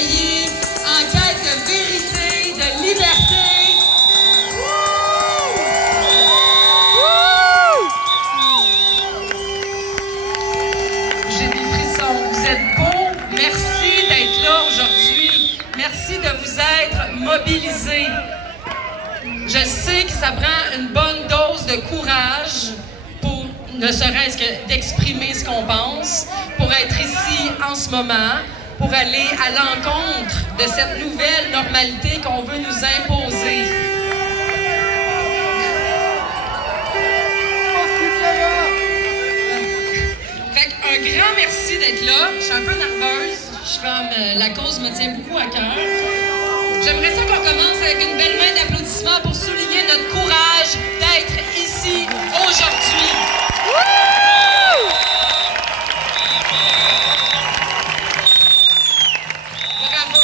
pays en quête de vérité, de liberté. J'ai des frissons. Vous êtes beaux. Merci d'être là aujourd'hui. Merci de vous être mobilisés. Je sais que ça prend une bonne dose de courage pour ne serait-ce que d'exprimer ce qu'on pense, pour être ici en ce moment, pour aller à l'encontre de cette nouvelle normalité qu'on veut nous imposer. Fait un grand merci d'être là. Je suis un peu nerveuse. Je suis comme la cause me tient beaucoup à cœur. J'aimerais ça qu'on commence avec une belle main d'applaudissements pour souligner notre courage d'être ici aujourd'hui. Bravo!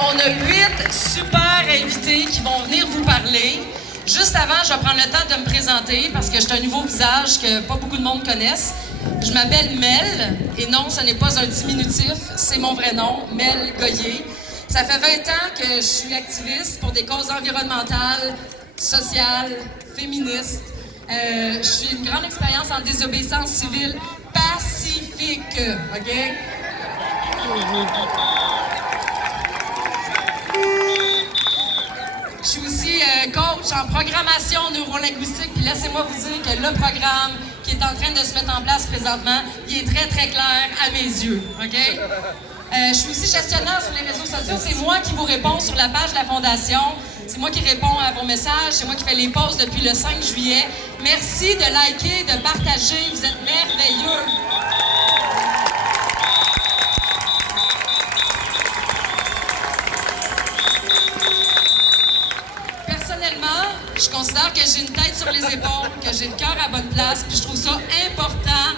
On a 8 super invités qui vont venir vous parler. Juste avant, je vais prendre le temps de me présenter parce que je suis un nouveau visage que pas beaucoup de monde connaisse. Je m'appelle Mel, et non, ce n'est pas un diminutif, c'est mon vrai nom, Mel Goyer. Ça fait 20 ans que je suis activiste pour des causes environnementales, sociales, féministes. Je suis une grande expérience en désobéissance civile pacifique, OK? Je suis aussi coach en programmation neurolinguistique, puis laissez-moi vous dire que le programme qui est en train de se mettre en place présentement, il est très, très clair à mes yeux, OK? Je suis aussi gestionnaire sur les réseaux sociaux. C'est moi qui vous réponds sur la page de la Fondation. C'est moi qui réponds à vos messages. C'est moi qui fais les posts depuis le 5 juillet. Merci de liker, de partager. Vous êtes merveilleux. Je considère que j'ai une tête sur les épaules, que j'ai le cœur à bonne place, puis je trouve ça important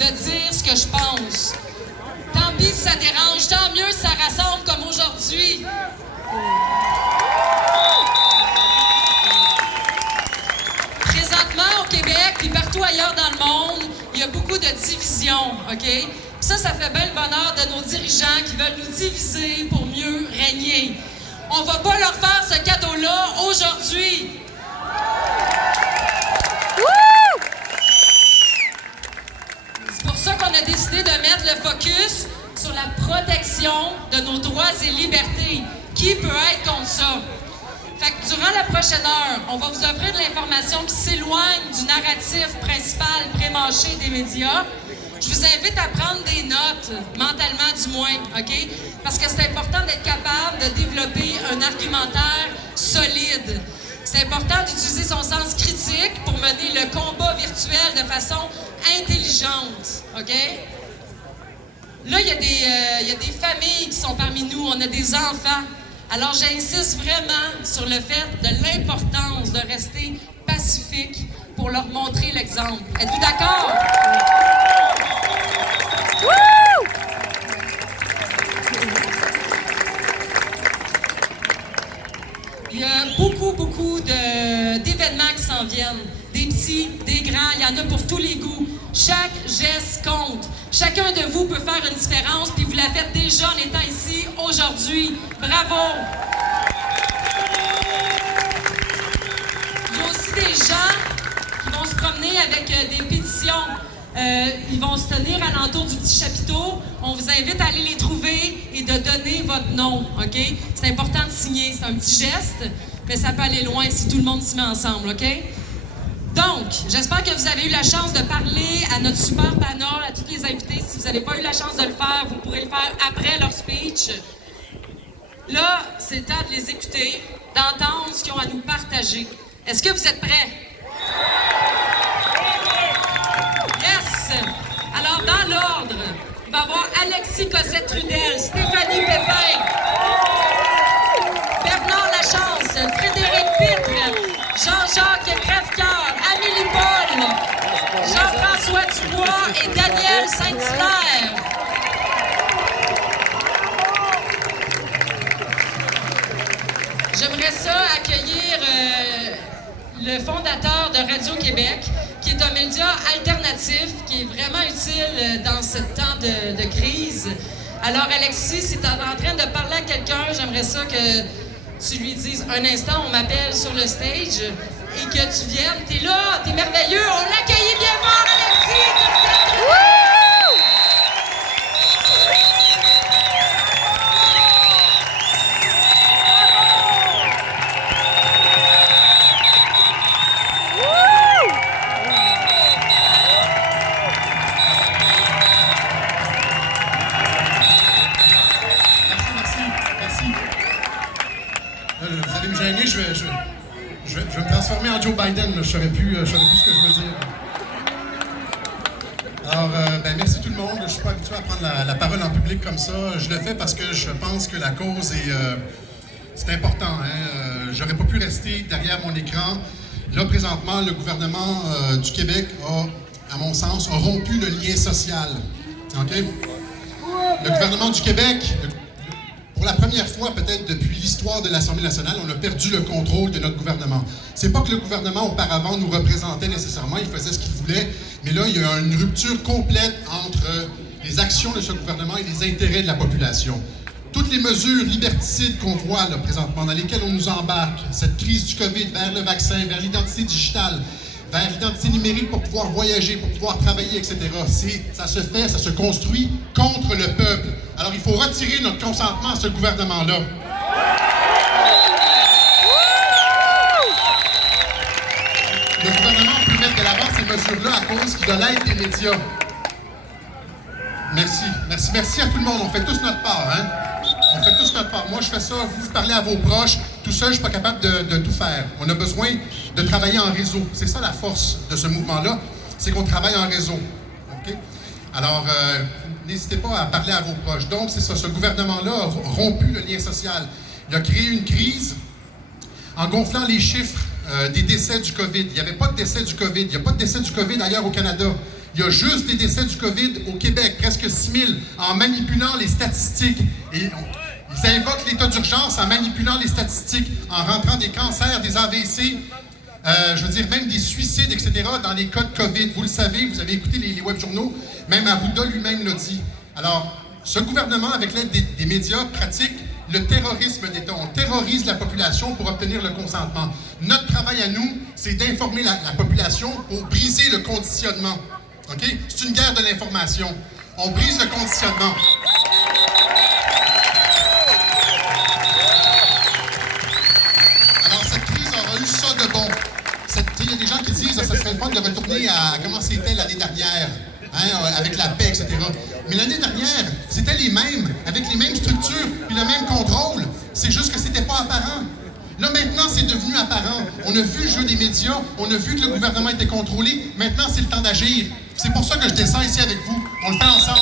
de dire ce que je pense. Tant pis si ça dérange, tant mieux si ça rassemble comme aujourd'hui. Présentement, au Québec, puis partout ailleurs dans le monde, il y a beaucoup de divisions, OK? Ça fait bien le bonheur de nos dirigeants qui veulent nous diviser pour mieux régner. On va pas leur faire ce cadeau-là aujourd'hui. C'est pour ça qu'on a décidé de mettre le focus sur la protection de nos droits et libertés. Qui peut être contre ça? Fait que durant la prochaine heure, on va vous offrir de l'information qui s'éloigne du narratif principal pré-mâché des médias. Je vous invite à prendre des notes, mentalement du moins, OK? Parce que c'est important d'être capable de développer un argumentaire solide. C'est important d'utiliser son sens critique pour mener le combat virtuel de façon intelligente, OK? Là, il y a des familles qui sont parmi nous, on a des enfants. Alors, j'insiste vraiment sur le fait de l'importance de rester pacifique pour leur montrer l'exemple. Êtes-vous d'accord? Il y a beaucoup d'événements qui s'en viennent. Des petits, des grands, il y en a pour tous les goûts. Chaque geste compte. Chacun de vous peut faire une différence, puis vous la faites déjà en étant ici aujourd'hui. Bravo! Il y a aussi des gens qui vont se promener avec des pétitions. Ils vont se tenir alentour du petit chapiteau. On vous invite à aller les trouver et de donner votre nom, OK? C'est important de signer. C'est un petit geste, mais ça peut aller loin si tout le monde s'y met ensemble, OK? Donc, j'espère que vous avez eu la chance de parler à notre super panel, à tous les invités. Si vous n'avez pas eu la chance de le faire, vous pourrez le faire après leur speech. Là, c'est le temps de les écouter, d'entendre ce qu'ils ont à nous partager. Est-ce que vous êtes prêts? Yes! Alors, dans l'ordre, il va y avoir Alexis Cossette-Trudel, Stéphanie Pépin, Bernard Lachance, Frédéric Pitre, Jean-Jacques Crèvecoeur, Amélie Paul, Jean-François Dubois et Daniel Saint-Hilaire. J'aimerais ça accueillir le fondateur de Radio-Québec, qui est un média alternatif, qui est vraiment utile dans ce temps de crise. Alors, Alexis, si tu es en train de parler à quelqu'un, j'aimerais ça que tu lui dises un instant, on m'appelle sur le stage et que tu viennes. T'es là, t'es merveilleux. On l'accueille bien fort, Alexis. Vous allez me gêner, je vais me transformer en Joe Biden. Je ne saurais plus ce que je veux dire. Alors, merci tout le monde. Je ne suis pas habitué à prendre la parole en public comme ça. Je le fais parce que je pense que la cause c'est important. J'aurais pas pu rester derrière mon écran. Là, présentement, le gouvernement du Québec a, à mon sens, a rompu le lien social. OK? Le gouvernement du Québec... Pour la première fois, peut-être depuis l'histoire de l'Assemblée nationale, on a perdu le contrôle de notre gouvernement. C'est pas que le gouvernement, auparavant, nous représentait nécessairement, il faisait ce qu'il voulait, mais là, il y a une rupture complète entre les actions de ce gouvernement et les intérêts de la population. Toutes les mesures liberticides qu'on voit là, présentement, dans lesquelles on nous embarque, cette crise du COVID vers le vaccin, vers l'identité digitale, vers l'identité numérique pour pouvoir voyager, pour pouvoir travailler, etc. Ça se fait, ça se construit contre le peuple. Alors, il faut retirer notre consentement à ce gouvernement-là. Le gouvernement peut mettre de l'avant ces mesures-là à cause de l'aide des médias. Merci à tout le monde. On fait tous notre part, hein? On fait tous notre part. Moi, je fais ça, vous parlez à vos proches. Tout seul, je ne suis pas capable de tout faire. On a besoin de travailler en réseau. C'est ça la force de ce mouvement-là, c'est qu'on travaille en réseau. OK? Alors, n'hésitez pas à parler à vos proches. Donc, c'est ça, ce gouvernement-là a rompu le lien social. Il a créé une crise en gonflant les chiffres des décès du COVID. Il n'y avait pas de décès du COVID. Il n'y a pas de décès du COVID ailleurs au Canada. Il y a juste des décès du COVID au Québec, presque 6 000, en manipulant les statistiques. Et ils invoquent l'état d'urgence en manipulant les statistiques, en rentrant des cancers, des AVC, je veux dire même des suicides, etc., dans les cas de COVID. Vous le savez, vous avez écouté les web-journaux, même Arruda lui-même l'a dit. Alors, ce gouvernement, avec l'aide des médias, pratique le terrorisme d'État. On terrorise la population pour obtenir le consentement. Notre travail à nous, c'est d'informer la population pour briser le conditionnement. OK? C'est une guerre de l'information. On brise le conditionnement. Alors, cette crise aura eu ça de bon. Il y a des gens qui disent que ça serait le fun de retourner à comment c'était l'année dernière, hein, avec la paix, etc. Mais l'année dernière, c'était les mêmes, avec les mêmes structures et le même contrôle. C'est juste que c'était pas apparent. Là, maintenant, c'est devenu apparent. On a vu le jeu des médias, on a vu que le gouvernement était contrôlé. Maintenant, c'est le temps d'agir. C'est pour ça que je descends ici avec vous. On le fait ensemble.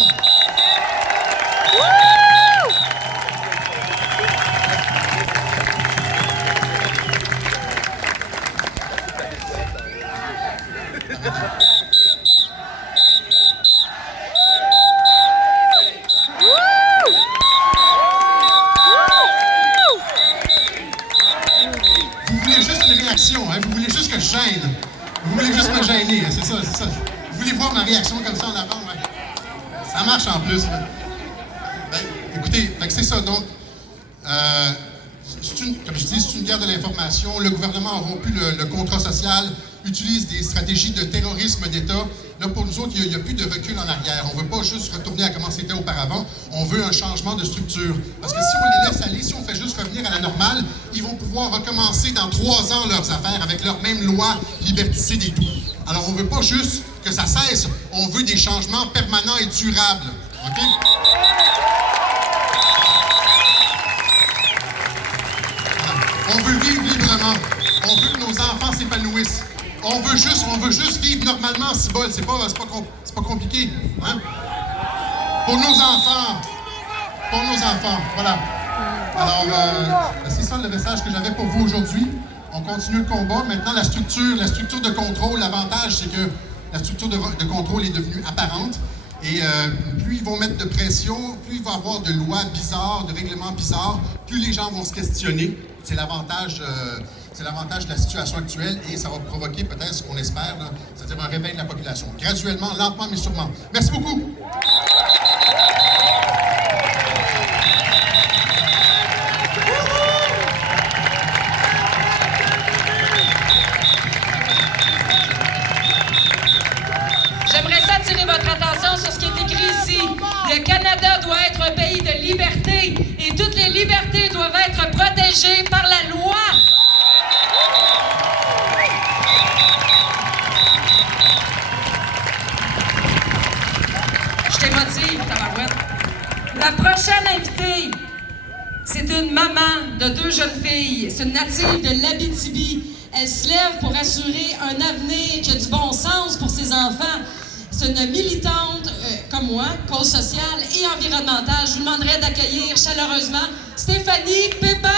Vous voulez juste que je gêne. Vous voulez juste me gêner, c'est ça. Vous voulez voir ma réaction comme ça en avant, ouais. Ça marche en plus. Écoutez, c'est ça. Donc, comme je dis, c'est une guerre de l'information. Le gouvernement a rompu le contrat social, utilise des stratégies de terrorisme d'État. Là, pour nous autres, il n'y a plus de recul en arrière. On ne veut pas juste retourner à comment c'était auparavant. On veut un changement de structure. Parce que si on les laisse aller, si on fait juste revenir à la normale, ils vont pouvoir recommencer dans 3 ans leurs affaires avec leur même loi liberticide et tout. Alors, on ne veut pas juste que ça cesse. On veut des changements permanents et durables. OK? On veut vivre librement. On veut que nos enfants s'épanouissent. On veut juste vivre normalement, Cibole. C'est pas compliqué. Hein? Pour nos enfants. Voilà. Alors, c'est ça le message que j'avais pour vous aujourd'hui. On continue le combat. Maintenant, la structure de contrôle, l'avantage, c'est que la structure de contrôle est devenue apparente. Et plus ils vont mettre de pression, plus il va y avoir de lois bizarres, de règlements bizarres, plus les gens vont se questionner. C'est l'avantage de la situation actuelle et ça va provoquer peut-être ce qu'on espère, c'est-à-dire un réveil de la population. Graduellement, lentement mais sûrement. Merci beaucoup! suivre, tabarouette. La prochaine invitée, c'est une maman de 2 jeunes filles. C'est une native de l'Abitibi. Elle se lève pour assurer un avenir qui a du bon sens pour ses enfants. C'est une militante, comme moi, cause sociale et environnementale. Je vous demanderai d'accueillir chaleureusement Stéphanie Pépin.